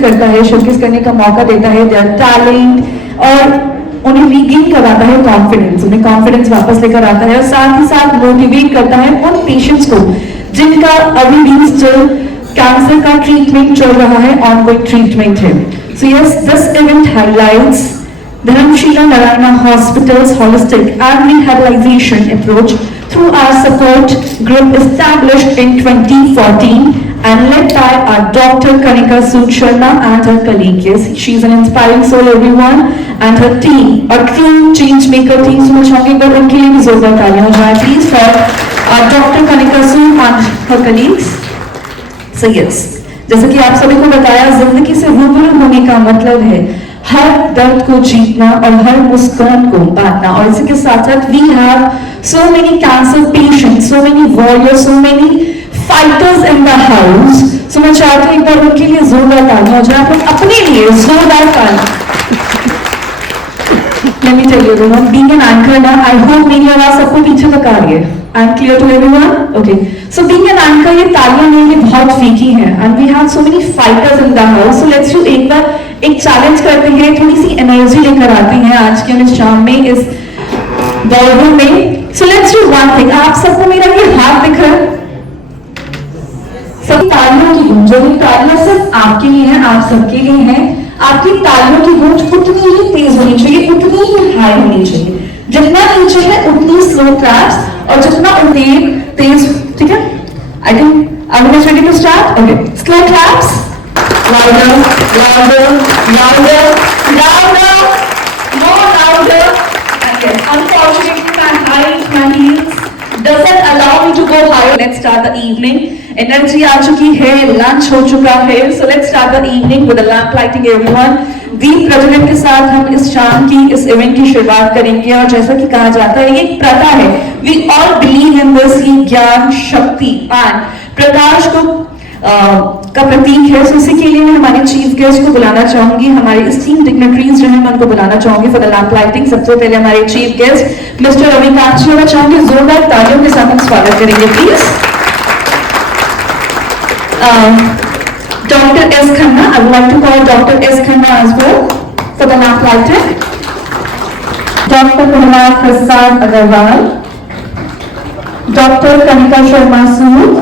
करता है, शोकेस करने का मौका देता है देयर टैलेंट और उन्हें रीगेन कराता है कॉन्फिडेंस, उन्हें कॉन्फिडेंस वापस लेकर आता है और साथ ही साथ मोटिवेट करता है उन पेशेंट्स को जिनका अभी भी स्टिल कैंसर का ट्रीटमेंट चल रहा है, ऑनगोइंग ट्रीटमेंट है. So yes, this event highlights Dharamshila Narayana Hospital's holistic and rehabilitation approach through our support group established in 2014 and led by our Dr. Kanika Sood Sharma and her colleague. Yes, she's an inspiring soul, everyone, and her team, a true change maker team. So much longer, but उनके लिए भी जोरदार तालियां हो जाए please for our Dr. Kanika Sood and her colleagues. So yes, जैसा कि आप सभी को बताया, जिंदगी से रूबरू होने का मतलब है हर दर्द को जीतना और हर मुस्कान को बांटना. और इसी के साथ साथ we have so many cancer patients, so many warriors, so many fighters in the house. So मैं चाहती हूँ एक बार उनके लिए जोरदार तालियां हो जाए, आप अपने लिए जोरदार तालियां. Let me tell you everyone, being an anchor now, I hope मेरी आवाज सबको पीछे तक आ रही है. I'm clear to everyone? Okay. So being an anchor, ये तालियां मेरे लिए बहुत फीकी हैं. And we have so many fighters in the house. So let's do एक बार एक चैलेंज करते हैं, थोड़ी सी एनर्जी लेकर आते हैं आज के इस शाम में, इस बॉलरूम में. So let's do one thing. आप सबको मेरा ये हाथ दिख रहा है? सब तालियों की गूंज, जो तालियां सिर्फ आपके लिए हैं, आप सबके लिए हैं. आपकी तालियों की गूंज उतनी ही तेज होनी चाहिए, उतनी ही हाई होनी चाहिए. जितना नीचे है उतनी स्लो क्लैप्स और जितना तेज. ठीक है? I think are we ready to start? Okay, slow claps. Louder, louder, louder, louder, more louder. And yes, unfortunately my height, my heels doesn't allow me to go higher. Let's start the evening. Energy आ चुकी है, lunch हो चुका है. So let's start the evening with a lamp lighting everyone. दीप प्रज्वलन के साथ हम इस शाम की, इस इवेंट की शुरुआत करेंगे. और जैसा कि कहा जाता है, ये एक प्रथा है. We all believe in this. ये ज्ञान, शक्ति और प्रकाश को का प्रतीक है. So इसी के लिए मैं हमारे चीफ गेस्ट को बुलाना चाहूंगी, हमारे स्टीम डिग्नेटरीज जो हैं मैं उनको बुलाना चाहूंगी फॉर द लैम्प लाइटिंग. सबसे पहले हमारे chief guest mister Ravikant ji, मैं चाहूंगी जोरदार तालियों के साथ हम स्वागत करेंगे please. Doctor S Khanna, I would like to call doctor S Khanna as well for the lamp lighting. Doctor Prahlad Prasad Agarwal, doctor Kanika Sharma Sood,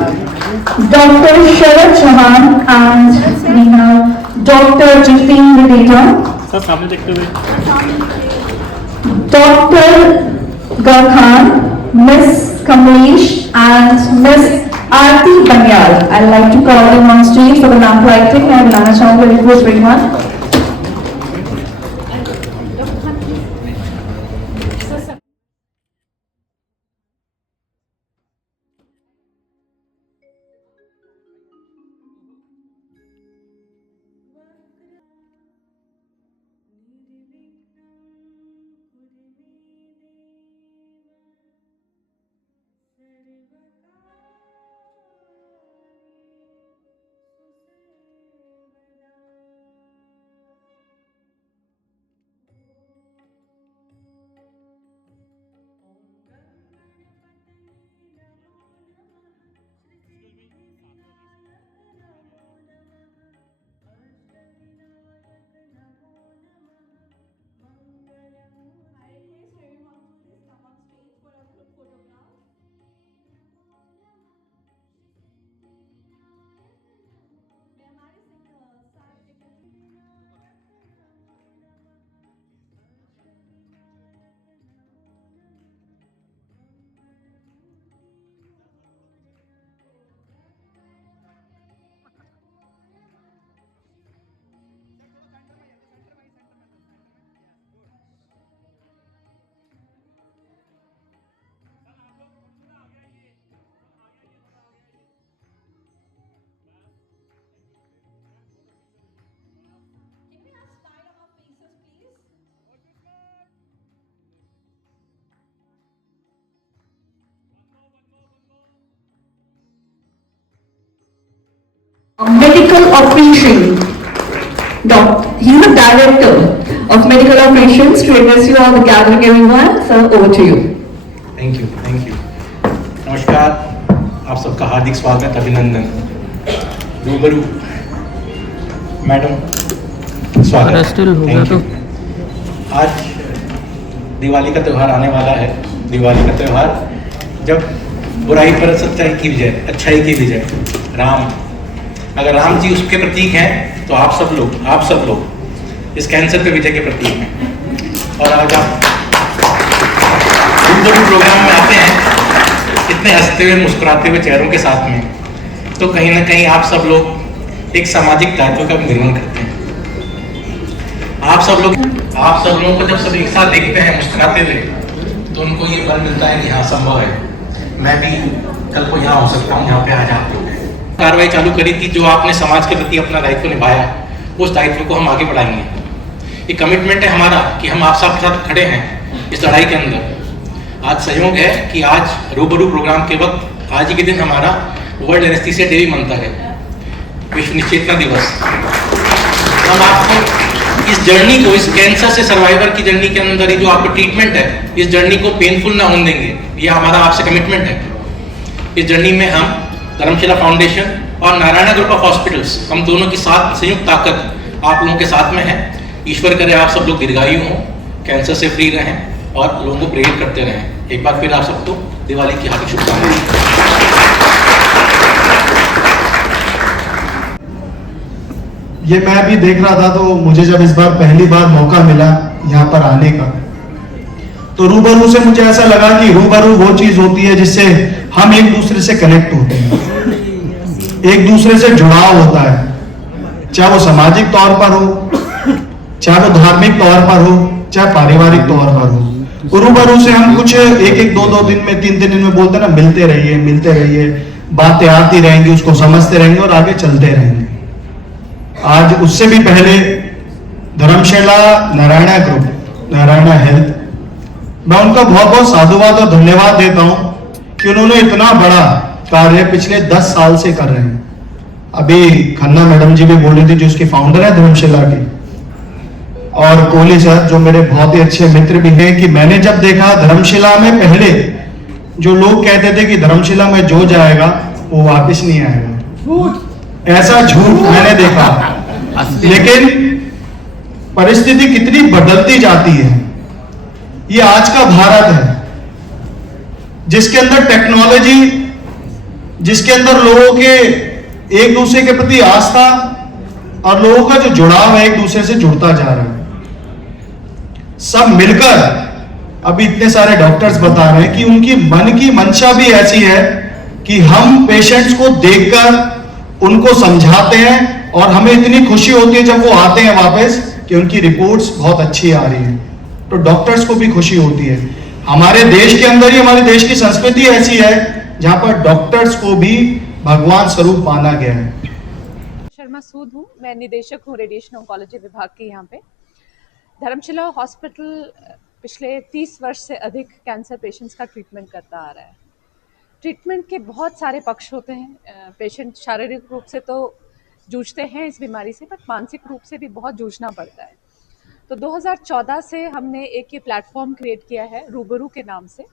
Dr. Sharad Chauhan, and we have Dr. Jitendra Deta, Dr. Garkhan, Miss Kamlesh, and Miss Aarti Banyal. I'd like to call them on stage for the lamp lighting. I'm Lana Chauhan, request everyone. Medical operation. He's the director of medical operations to address you all the gathering everyone. Sir, over to you. Thank you, thank you. नमस्कार, आप सबका हार्दिक स्वागत, अभिनंदन. रूबरू madam स्वागत है। Still होगा Thank तो you। आज दिवाली का त्यौहार आने वाला है। दिवाली का त्यौहार जब बुराई पर सच्चाई की विजय, अच्छाई की विजय, राम, अगर राम जी उसके प्रतीक हैं तो आप सब लोग इस कैंसर पे विजय के प्रतीक हैं। और आज आप रूबरू प्रोग्राम में आते हैं इतने हंसते हुए मुस्कुराते हुए चेहरों के साथ में, तो कहीं ना कहीं आप सब लोग एक सामाजिक दायित्व का निर्वहन करते हैं। आप सब लोगों को जब सब एक साथ देखते हैं मुस्कुराते हुए, तो उनको ये बल मिलता है कि हाँ संभव है, मैं भी कल को यहाँ हो सकता हूँ, यहाँ पे आज आप लोग हैं। कार्रवाई चालू करी थी, जो आपने समाज के प्रति अपना दायित्व निभाया, उस दायित्व को हम आगे बढ़ाएंगे। ये कमिटमेंट है हमारा कि हम आप सबके साथ खड़े हैं इस लड़ाई के अंदर। आज संयोग है कि आज रूबरू प्रोग्राम के वक्त आज ही के दिन हमारा वर्ल्ड एनेस्थीसिया डे भी मनता है, विश्व निश्चेतना दिवस। हम आपको इस जर्नी को, इस कैंसर से सर्वाइवर की जर्नी के अंदर ही जो आपका ट्रीटमेंट है, इस जर्नी को पेनफुल ना होने देंगे, ये हमारा आपसे कमिटमेंट है। इस जर्नी में हम धर्मशिला फाउंडेशन और नारायणा ग्रुप ऑफ हॉस्पिटल्स, हम दोनों की साथ संयुक्त ताकत आप लोगों के साथ में है। ईश्वर करे आप सब लोग दीर्घायु हों, कैंसर से फ्री रहें और लोगों को प्रेरित करते रहें। एक बार फिर आप सबको दिवाली की हार्दिक शुभकामनाएं। ये मैं भी देख रहा था, तो मुझे जब इस बार पहली बार मौका मिला यहाँ पर आने का, तो रूबरू से मुझे ऐसा लगा कि रूबरू वो चीज होती है जिससे हम एक दूसरे से कनेक्ट होते हैं, एक दूसरे से जुड़ाव होता है, चाहे वो सामाजिक तौर पर हो, चाहे वो धार्मिक तौर पर हो, चाहे पारिवारिक तौर पर हो। रूबरू से हम कुछ एक दो दिन में, तीन दिन में बोलते ना, मिलते रहिए, बातें आती रहेंगी, उसको समझते रहेंगे और आगे चलते रहेंगे। आज उससे भी पहले धर्मशाला नारायणा ग्रुप, नारायणा हेल्थ, मैं उनका बहुत बहुत साधुवाद और धन्यवाद देता हूं कि उन्होंने इतना बड़ा कार्य पिछले 10 साल से कर रहे हैं। अभी खन्ना मैडम जी भी बोल रही थी, जो उसकी फाउंडर है धर्मशाला की, और कोहली सर जो मेरे बहुत ही अच्छे मित्र भी हैं, कि मैंने जब देखा धर्मशिला में, पहले जो लोग कहते थे कि धर्मशिला में जो जाएगा वो वापस नहीं आएगा, ऐसा झूठ मैंने देखा। लेकिन परिस्थिति कितनी बदलती जाती है। ये आज का भारत है जिसके अंदर टेक्नोलॉजी, जिसके अंदर लोगों के एक दूसरे के प्रति आस्था और लोगों का जो जुड़ाव है एक दूसरे से जुड़ता जा रहा है। सब मिलकर, अभी इतने सारे डॉक्टर्स बता रहे हैं कि उनकी मन की मंशा भी ऐसी है कि हम पेशेंट्स को देखकर उनको समझाते हैं, और हमें इतनी खुशी होती है जब वो आते हैं वापस कि उनकी रिपोर्ट्स बहुत अच्छी आ रही है, तो डॉक्टर्स को भी खुशी होती है। हमारे देश के अंदर ही, हमारे देश की संस्कृति ऐसी है जहां पर डॉक्टर्स को भी भगवान स्वरूप माना गया है। शर्मा सूद हूँ, मैं निदेशक हूँ रेडिएशन ऑन्कोलॉजी विभाग के। यहाँ पे धर्मशिला हॉस्पिटल पिछले 30 वर्ष से अधिक कैंसर पेशेंट्स का ट्रीटमेंट करता आ रहा है। ट्रीटमेंट के बहुत सारे पक्ष होते हैं। पेशेंट शारीरिक रूप से तो जूझते हैं इस बीमारी से, बट मानसिक रूप से भी बहुत जूझना पड़ता है। तो 2014 से हमने एक ये प्लेटफॉर्म क्रिएट किया है रूबरू के नाम से,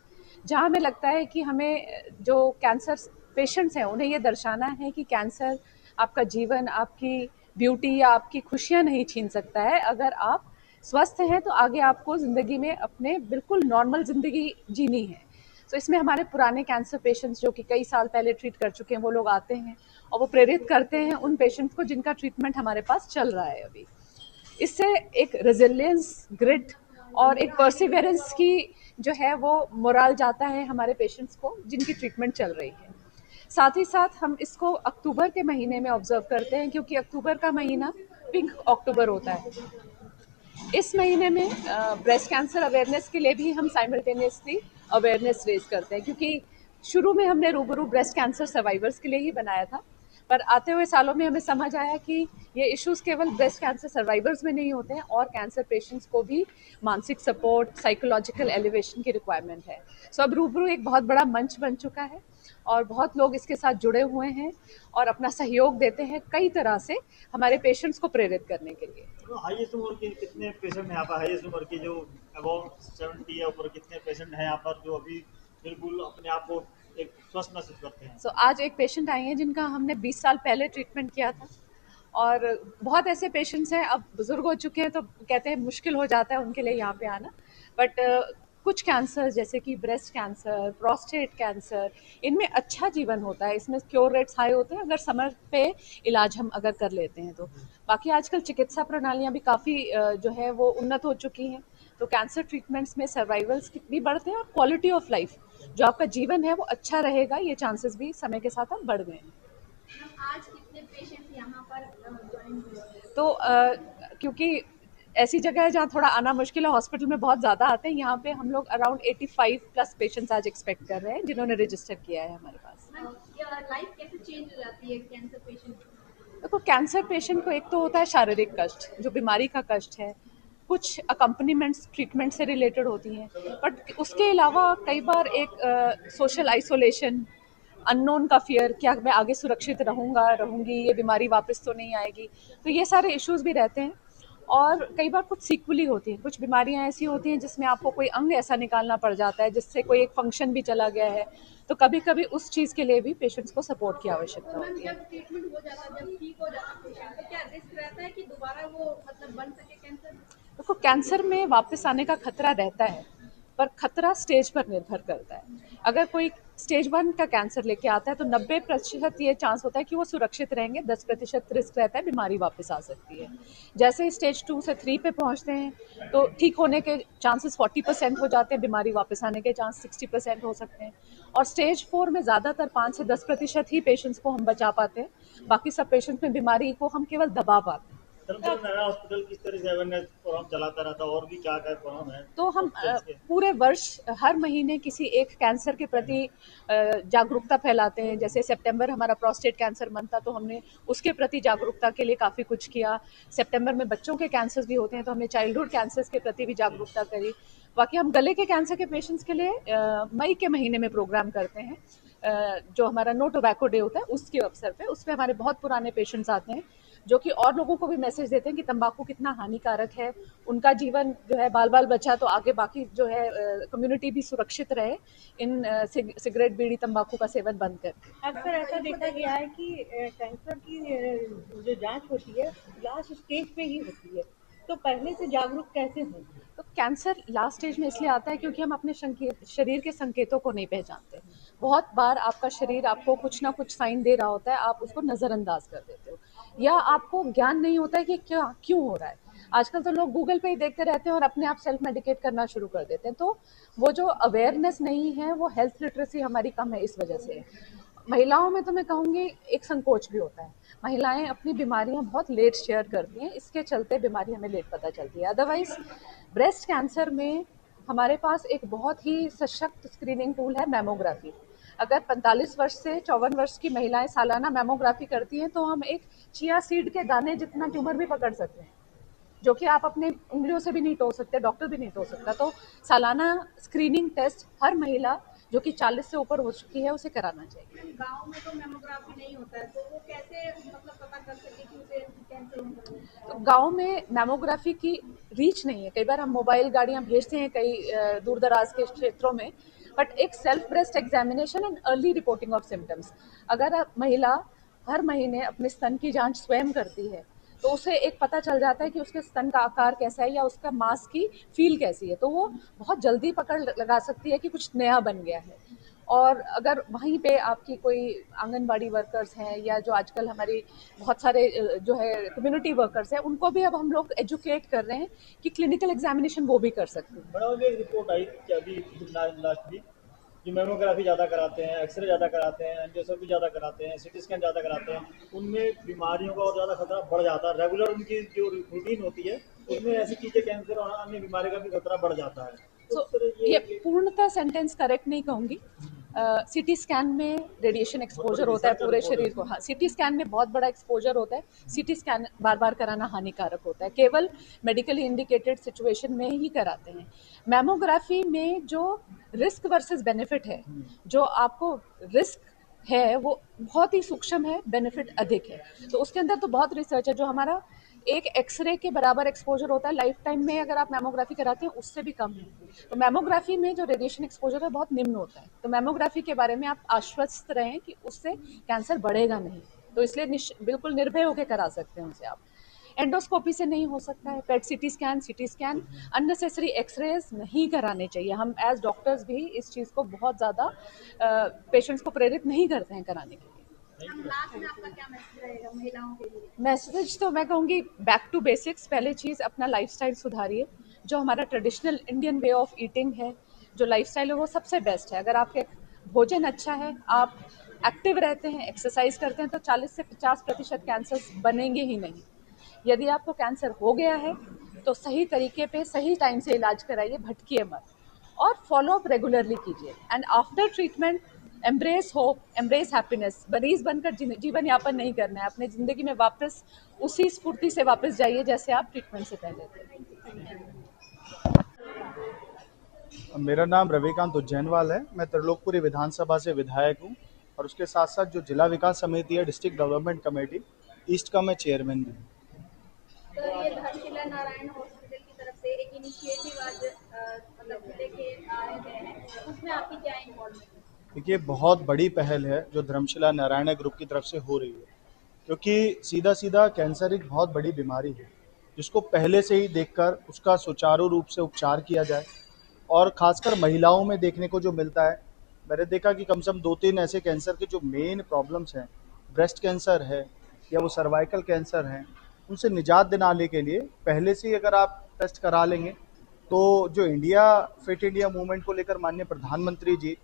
जहाँ हमें लगता है कि हमें जो कैंसर पेशेंट्स हैं उन्हें ये दर्शाना है कि कैंसर आपका जीवन, आपकी ब्यूटी या आपकी खुशियाँ नहीं छीन सकता है। अगर आप स्वस्थ हैं तो आगे आपको ज़िंदगी में अपने बिल्कुल नॉर्मल ज़िंदगी जीनी है। तो इसमें हमारे पुराने कैंसर पेशेंट्स जो कि कई साल पहले ट्रीट कर चुके हैं, वो लोग आते हैं और वो प्रेरित करते हैं उन पेशेंट्स को जिनका ट्रीटमेंट हमारे पास चल रहा है अभी। इससे एक रेजिलियंस, ग्रिट और एक परसिवेरेंस की जो है वो मोरल जाता है हमारे पेशेंट्स को जिनकी ट्रीटमेंट चल रही है। साथ ही साथ हम इसको अक्टूबर के महीने में ऑब्जर्व करते हैं, क्योंकि अक्टूबर का महीना पिंक अक्टूबर होता है। इस महीने में ब्रेस्ट कैंसर अवेयरनेस के लिए भी हम साइमल्टेनियसली अवेयरनेस रेज करते हैं, क्योंकि शुरू में हमने रूबरू ब्रेस्ट कैंसर सर्वाइवर्स के लिए ही बनाया था, पर आते हुए सालों में हमें समझ आया कि ये इश्यूज केवल ब्रेस्ट कैंसर सर्वाइवर्स में नहीं होते हैं और कैंसर पेशेंट्स को भी मानसिक सपोर्ट, साइकोलॉजिकल एलिवेशन की रिक्वायरमेंट है। सो अब रूबरू एक बहुत बड़ा मंच बन चुका है और बहुत लोग इसके साथ जुड़े हुए हैं और अपना सहयोग देते हैं कई तरह से हमारे पेशेंट्स को प्रेरित करने के लिए। तो हाईएस्ट उम्र के कितने पेशेंट हैं यहाँ पर? हाईएस्ट उम्र के जो अबाउट 70 या ऊपर कितने पेशेंट हैं यहाँ पर जो अभी बिल्कुल अपने आप को एक स्वस्थ महसूस करते हैं? आज एक पेशेंट आई हैं जिनका हमने 20 साल पहले ट्रीटमेंट किया था और बहुत ऐसे पेशेंट्स हैं, अब बुजुर्ग हो चुके हैं तो कहते हैं मुश्किल हो जाता है उनके लिए यहाँ पे आना, बट कुछ कैंसर जैसे कि ब्रेस्ट कैंसर, प्रोस्टेट कैंसर, इनमें अच्छा जीवन होता है, इसमें क्योर रेट्स हाई होते हैं अगर समय पे इलाज हम अगर कर लेते हैं तो। बाकी आजकल चिकित्सा प्रणालियाँ भी काफ़ी जो है वो उन्नत हो चुकी हैं, तो कैंसर ट्रीटमेंट्स में सर्वाइवल्स भी बढ़ते हैं और क्वालिटी ऑफ लाइफ जो आपका जीवन है वो अच्छा रहेगा, ये चांसेस भी समय के साथ अब बढ़ गए हैं। आज कितने पेशेंट्स यहाँ पर ज्वाइन हुए? तो क्योंकि ऐसी जगह है जहाँ थोड़ा आना मुश्किल है, हॉस्पिटल में बहुत ज़्यादा आते हैं, यहाँ पे हम लोग अराउंड 85 प्लस पेशेंट्स आज एक्सपेक्ट कर रहे हैं जिन्होंने रजिस्टर किया है हमारे पास। लाइफ कैसे चेंज हो जाती है कैंसर पेशेंट की? देखो, कैंसर पेशेंट को एक तो होता है शारीरिक कष्ट, जो बीमारी का कष्ट है, कुछ अकम्पनीमेंट्स ट्रीटमेंट से रिलेटेड होती हैं, बट उसके अलावा कई बार एक सोशल आइसोलेशन, अननोन का फियर, क्या मैं आगे सुरक्षित रहूँगी, ये बीमारी वापस तो नहीं आएगी, तो ये सारे इश्यूज भी रहते हैं। और कई बार कुछ सीक्वली होती हैं, कुछ बीमारियां ऐसी होती हैं जिसमें आपको कोई अंग ऐसा निकालना पड़ जाता है जिससे कोई एक फंक्शन भी चला गया है, तो कभी कभी उस चीज़ के लिए भी पेशेंट्स को सपोर्ट की आवश्यकता मैम, होती है। जब ट्रीटमेंट हो जाता है, जब ठीक हो जाता है पेशेंट, तो क्या रिस्क रहता है कि दोबारा वो मतलब बन सके कैंसर? देखो, कैंसर में वापस आने का खतरा रहता है, पर खतरा स्टेज पर निर्भर करता है। अगर कोई स्टेज 1 का कैंसर लेके आता है तो 90% ये चांस होता है कि वो सुरक्षित रहेंगे, 10% रिस्क रहता है बीमारी वापस आ सकती है। जैसे स्टेज 2 से 3 पे पहुंचते हैं तो ठीक होने के चांसेस 40% हो जाते हैं, बीमारी वापस आने के चांस 60% हो सकते हैं। और स्टेज 4 में ज़्यादातर 5 से 10% ही पेशेंट्स को हम बचा पाते हैं, बाकी सब पेशेंट्स में बीमारी को हम केवल दबा पाते हैं। धर्मशाला नया हॉस्पिटल किस तरह से अवेयरनेस प्रोग्राम चलाता रहता है और भी क्या क्या प्रोग्राम है? तो हम हॉस्पिटल्स के? पूरे वर्ष हर महीने किसी एक कैंसर के प्रति जागरूकता फैलाते हैं। जैसे सितंबर हमारा प्रोस्टेट कैंसर मंथ था, तो हमने उसके प्रति जागरूकता के लिए काफ़ी कुछ किया। सितंबर में बच्चों के कैंसर्स भी होते हैं, तो हमने चाइल्डहुड कैंसर्स के प्रति भी जागरूकता करी। बाकी हम गले के कैंसर के पेशेंट्स के लिए मई के महीने में प्रोग्राम करते हैं, जो हमारा नो टोबैको डे होता है उसके अवसर पे। उस पर हमारे बहुत पुराने पेशेंट्स आते हैं जो कि और लोगों को भी मैसेज देते हैं कि तंबाकू कितना हानिकारक है, उनका जीवन जो है बाल बाल बचा तो आगे बाकी जो है कम्युनिटी भी सुरक्षित रहे इन सिगरेट, बीड़ी, तंबाकू का सेवन बंद कर। अक्सर ऐसा देखा गया है कि कैंसर की जो जांच होती है लास्ट स्टेज पे ही होती है, तो पहले से जागरूक कैसे हों? तो कैंसर लास्ट स्टेज में इसलिए आता है क्योंकि हम अपने शरीर के संकेतों को नहीं पहचानते। बहुत बार आपका शरीर आपको कुछ ना कुछ साइन दे रहा होता है, आप उसको नज़रअंदाज कर देते हो, या आपको ज्ञान नहीं होता है कि क्या क्यों हो रहा है। आजकल तो लोग गूगल पे ही देखते रहते हैं और अपने आप सेल्फ मेडिकेट करना शुरू कर देते हैं, तो वो जो अवेयरनेस नहीं है, वो हेल्थ लिटरेसी हमारी कम है, इस वजह से है। महिलाओं में तो मैं कहूँगी एक संकोच भी होता है, महिलाएं अपनी बीमारियां बहुत लेट शेयर करती हैं, इसके चलते बीमारी हमें लेट पता चलती है। अदरवाइज ब्रेस्ट कैंसर में हमारे पास एक बहुत ही सशक्त स्क्रीनिंग टूल है, मैमोग्राफी। अगर 45 वर्ष से 54 वर्ष की महिलाएं सालाना मैमोग्राफी करती हैं तो हम एक चिया सीड के दाने जितना ट्यूमर भी पकड़ सकते हैं, जो कि आप अपने उंगलियों से भी नहीं टो सकते, डॉक्टर भी नहीं टो सकता। तो सालाना स्क्रीनिंग टेस्ट हर महिला जो कि 40 से ऊपर हो चुकी है उसे कराना चाहिए। गांव में तो मैमोग्राफी नहीं होता है, तो वो कैसे मतलब पता कर सके कि उसे कैंसर होगा? तो गांव में मैमोग्राफी की रीच नहीं है। कई बार हम मोबाइल गाड़ियां भेजते हैं कई दूर दराज के क्षेत्रों में, बट एक self breast examination and early reporting of symptoms, अगर महिला हर महीने अपने स्तन की जांच स्वयं करती है तो उसे एक पता चल जाता है कि उसके स्तन का आकार कैसा है या उसका मांस की फील कैसी है, तो वो बहुत जल्दी पकड़ लगा सकती है कि कुछ नया बन गया है। और अगर वहीं पे आपकी कोई आंगनबाड़ी वर्कर्स हैं या जो आजकल हमारी बहुत सारे जो है कम्युनिटी वर्कर्स हैं, उनको भी अब हम लोग एजुकेट कर रहे हैं कि क्लिनिकल एग्जामिनेशन वो भी कर सकते हैं। बड़ा एक रिपोर्ट आई कि अभी लास्ट वीक जो मेमोग्राफी ज़्यादा कराते हैं, एक्सरे ज़्यादा कराते हैं, एंजियोग्राफी ज़्यादा कराते हैं, सीटी स्कैन ज़्यादा कराते हैं, उनमें बीमारियों का और ज़्यादा खतरा बढ़ जाता है। रेगुलर उनकी जो रूटीन होती है उसमें ऐसी चीज़ें, कैंसर और अन्य बीमारी का भी खतरा बढ़ जाता है। तो ये पूर्णतः सेंटेंस करेक्ट नहीं कहूँगी। सिटी स्कैन में रेडिएशन एक्सपोजर होता है पूरे शरीर को। हाँ, सिटी स्कैन में बहुत बड़ा एक्सपोजर होता है, सिटी स्कैन बार बार कराना हानिकारक होता है, केवल मेडिकली इंडिकेटेड सिचुएशन में ही कराते हैं। मैमोग्राफी में जो रिस्क वर्सेस बेनिफिट है, जो आपको रिस्क है वो बहुत ही सूक्ष्म है, बेनिफिट अधिक है, तो उसके अंदर तो बहुत रिसर्च है। जो हमारा एक एक्सरे के बराबर एक्सपोजर होता है लाइफ टाइम में, अगर आप मैमोग्राफी कराते हैं उससे भी कम है। तो मैमोग्राफी में जो रेडिएशन एक्सपोजर है बहुत निम्न होता है, तो मैमोग्राफी के बारे में आप आश्वस्त रहें कि उससे कैंसर बढ़ेगा नहीं। तो इसलिए बिल्कुल निर्भय होकर करा सकते हैं उनसे आप। एंडोस्कोपी से नहीं हो सकता है, पेट सीटी स्कैन, अननेसेसरी एक्सरेज नहीं कराने चाहिए। हम एज डॉक्टर्स भी इस चीज़ को बहुत ज़्यादा पेशेंट्स को प्रेरित नहीं करते हैं कराने के लिए। हम लास्ट में आपका क्या मैसेज रहेगा महिलाओं के लिए? मैसेज तो मैं कहूँगी बैक टू बेसिक्स। पहले चीज़ अपना लाइफस्टाइल सुधारिए। जो हमारा traditional Indian way of eating है, जो लाइफस्टाइल है, वो सबसे बेस्ट है। अगर आपके भोजन अच्छा है, आप एक्टिव रहते हैं, एक्सरसाइज करते हैं, तो 40 से 50% कैंसर्स बनेंगे ही नहीं। यदि आपको कैंसर हो गया है तो सही तरीके पे सही टाइम से इलाज कराइए, भटकिए मत, और फॉलो अप रेगुलरली कीजिए। And after treatment embrace hope, embrace happiness. मरीज बनकर जीवन यापन नहीं करना है, अपने ज़िंदगी में वापस उसी स्फूर्ति से वापस जाइए जैसे आप ट्रीटमेंट से पहले थे। मेरा नाम रविकांत उज्जैनवाल है। मैं त्रिलोकपुरी विधानसभा से विधायक हूँ और उसके साथ साथ जो जिला विकास समिति है, डिस्ट्रिक्ट डेवलपमेंट कमेटी ईस्ट का मैं चेयरमैन भी हूँ। तो ये धर्मशिला नारायण हॉस्पिटल की तरफ से एक इनिशिएटिव आज मतलब लेके आए गए हैं, उसमें आपकी क्या इन्वॉल्वमेंट है? देखिए, बहुत बड़ी पहल है जो धर्मशिला नारायण ग्रुप की तरफ से हो रही है, क्योंकि सीधा सीधा कैंसर एक बहुत बड़ी बीमारी है जिसको पहले से ही देखकर उसका सुचारू रूप से उपचार किया जाए। और ख़ासकर महिलाओं में देखने को जो मिलता है, मैंने देखा कि कम से कम 2-3 ऐसे कैंसर के जो मेन प्रॉब्लम्स हैं, ब्रेस्ट कैंसर है या वो सर्वाइकल कैंसर हैं, उनसे निजात दिलाने के लिए पहले से ही अगर आप टेस्ट करा लेंगे तो जो फिट इंडिया मूवमेंट को लेकर माननीय प्रधानमंत्री जी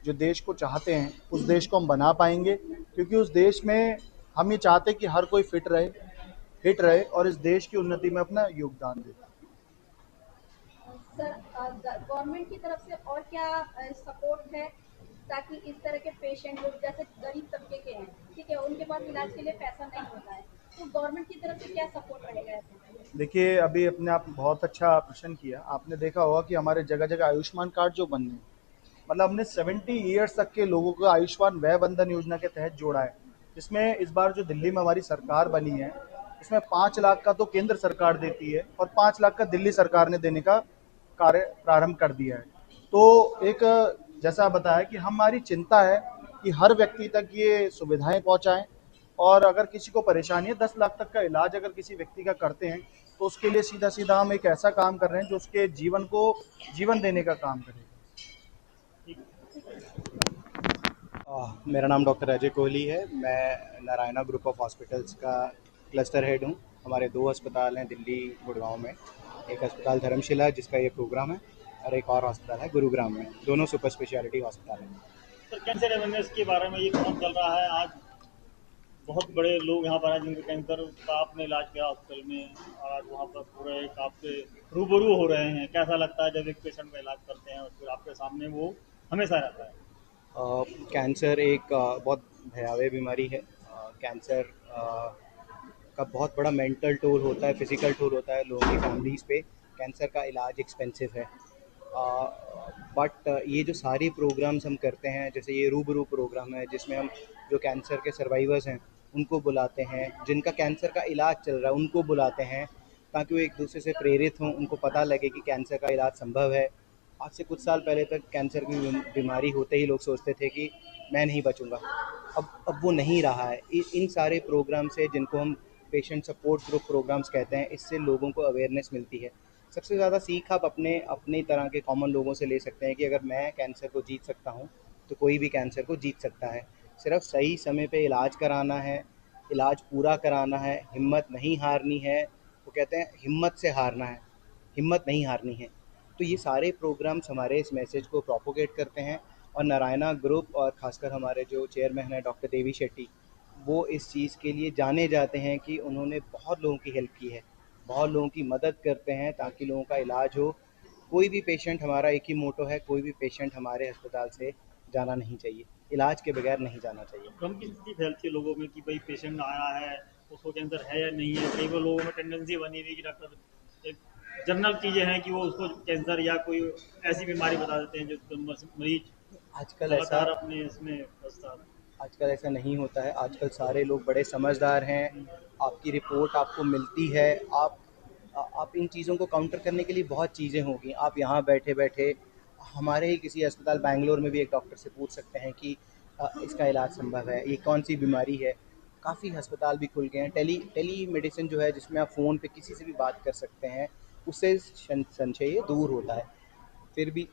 जो देश को चाहते हैं, उस देश को हम बना पाएंगे। क्योंकि उस देश में हम ये चाहते हैं कि हर कोई फिट रहे और इस देश की उन्नति में अपना योगदान दे। सर, गवर्नमेंट की तरफ से और क्या सपोर्ट है ताकि इस तरह के पेशेंट लोग जैसे गरीब तबके के हैं, ठीक है, उनके पास इलाज के लिए पैसा नहीं होता है, तो गवर्नमेंट की तरफ से क्या सपोर्ट रहेगा ऐसे? देखिए, अभी अपने आप बहुत अच्छा प्रश्न किया। आपने देखा होगा कि हमारे जगह जगह आयुष्मान कार्ड जो बन रहे हैं, मतलब हमने 70 ईयर्स तक के लोगों को आयुष्मान वय बंधन योजना के तहत जोड़ा है। इसमें इस बार जो दिल्ली में हमारी सरकार बनी है, इसमें 5 लाख का तो केंद्र सरकार देती है और 5 लाख का दिल्ली सरकार ने देने का कार्य प्रारंभ कर दिया है। तो एक जैसा बताया कि हमारी चिंता है कि हर व्यक्ति तक ये सुविधाएं पहुंचाएं, और अगर किसी को परेशानी है, 10 लाख तक का इलाज अगर किसी व्यक्ति का करते हैं तो उसके लिए सीधा सीधा हम एक ऐसा काम कर रहे हैं जो उसके जीवन को जीवन देने का काम करेगा। मेरा नाम डॉक्टर अजय कोहली है। मैं नारायणा ग्रुप ऑफ हॉस्पिटल्स का क्लस्टर हेड हूँ। हमारे 2 अस्पताल हैं दिल्ली गुड़गांव में। एक अस्पताल धर्मशिला जिसका ये प्रोग्राम है, और एक और अस्पताल है गुरुग्राम में। दोनों सुपर स्पेशलिटी अस्पताल हैं। तो कैंसर अवेयरनेस के बारे में ये काम चल रहा है। आज बहुत बड़े लोग यहाँ पर हैं जिनको कैंसर का आपने इलाज किया हॉस्पिटल में, और आज वहाँ पर पूरा एक आपसे रूबरू हो रहे हैं। कैसा लगता है जब एक पेशेंट का इलाज करते हैं और फिर आपके सामने वो हमेशा रहता है? कैंसर एक बहुत भयावह बीमारी है। कैंसर का बहुत बड़ा मेंटल टोल होता है, फिजिकल टोल होता है लोगों की फैमिलीज़ पे। कैंसर का इलाज एक्सपेंसिव है, बट ये जो सारे प्रोग्राम्स हम करते हैं, जैसे ये रूबरू प्रोग्राम है जिसमें हम जो कैंसर के सर्वाइवर्स हैं उनको बुलाते हैं, जिनका कैंसर का इलाज चल रहा है उनको बुलाते हैं, ताकि वो एक दूसरे से प्रेरित हों, उनको पता लगे कि कैंसर का इलाज संभव है। आज से कुछ साल पहले तक कैंसर की बीमारी होते ही लोग सोचते थे कि मैं नहीं बचूंगा। अब वो नहीं रहा है। इन सारे प्रोग्राम से, जिनको हम पेशेंट सपोर्ट ग्रुप प्रोग्राम्स कहते हैं, इससे लोगों को अवेयरनेस मिलती है। सबसे ज़्यादा सीख आप अपनी तरह के कॉमन लोगों से ले सकते हैं कि अगर मैं कैंसर को जीत सकता हूँ तो कोई भी कैंसर को जीत सकता है। सिर्फ सही समय पे इलाज कराना है, इलाज पूरा कराना है, हिम्मत नहीं हारनी है। वो कहते हैं हिम्मत से हारना है, हिम्मत नहीं हारनी है। तो ये सारे प्रोग्राम्स हमारे इस मैसेज को प्रोपोगेट करते हैं, और नारायणा ग्रुप और ख़ासकर हमारे जो चेयरमैन हैं डॉक्टर देवी शेट्टी, वो इस चीज़ के लिए जाने जाते हैं कि उन्होंने बहुत लोगों की हेल्प की है, बहुत लोगों की मदद करते हैं ताकि लोगों का इलाज हो। कोई भी पेशेंट, हमारा एक ही मोटो है, कोई भी पेशेंट हमारे अस्पताल से जाना नहीं चाहिए, इलाज के बगैर नहीं जाना चाहिए। भ्रम की स्थिति फैलती है लोगों में कि भाई पेशेंट आया है उसको कैंसर है या नहीं है। कई बार लोगों में टेंडेंसी बनी हुई कि डॉक्टर एक जनरल चीज़ें हैं कि वो उसको कैंसर या कोई ऐसी बीमारी बता देते हैं जो मरीज आजकल लगातार अपने इसमें फंसता है। आजकल ऐसा नहीं होता है। आजकल सारे लोग बड़े समझदार हैं। आपकी रिपोर्ट आपको मिलती है। आप इन चीज़ों को काउंटर करने के लिए बहुत चीज़ें होगी। आप यहाँ बैठे बैठे हमारे ही किसी अस्पताल बेंगलोर में भी एक डॉक्टर से पूछ सकते हैं कि इसका इलाज संभव है, ये कौन सी बीमारी है। काफ़ी अस्पताल भी खुल गए हैं। टेली मेडिसिन जो है, जिसमें आप फ़ोन पे किसी से भी बात कर सकते हैं, उससे संशय दूर होता है। फिर भी